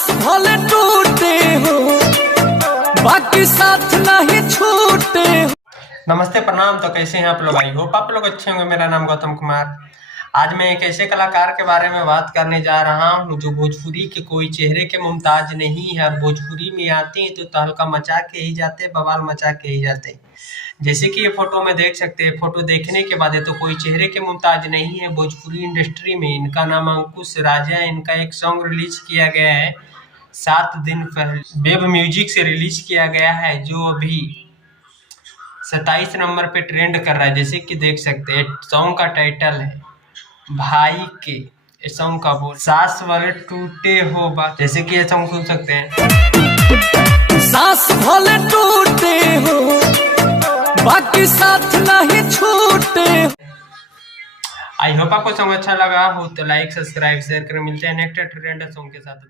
सांस भले टूटे हो बाकी साथ नहीं छूटे हो। नमस्ते प्रणाम। तो कैसे हैं आप लोग? आई होप आप लोग अच्छे होंगे। मेरा नाम गौतम कुमार। आज मैं एक ऐसे कलाकार के बारे में बात करने जा रहा हूं जो भोजपुरी के कोई चेहरे के मुमताज नहीं है और भोजपुरी में आते हैं तो तहलका मचा के ही जाते, बवाल मचा के ही जाते। जैसे कि ये फोटो में देख सकते हैं। फोटो देखने के बाद ये तो कोई चेहरे के मुमताज नहीं है भोजपुरी इंडस्ट्री में। इनका नाम अंकुश राजा। इनका एक सॉन्ग रिलीज किया गया है 7 दिन पहले, वेब म्यूजिक से रिलीज किया गया है, जो अभी 27 नंबर पे ट्रेंड कर रहा है। जैसे कि देख सकते हैं सॉन्ग का टाइटल है भाई के। इस सॉन्ग का बोल सांस वाले टूटे हो बात। जैसे कि ये सॉन्ग सुन सकते हैं। सांस भले टूटे हो बाकी साथ नहीं छूटे। आई होप आपको सॉन्ग अच्छा लगा हो तो लाइक, सब्सक्राइब, शेयर करें। मिलते हैं नेक्स्ट ट्रेंड सॉन्ग के साथ।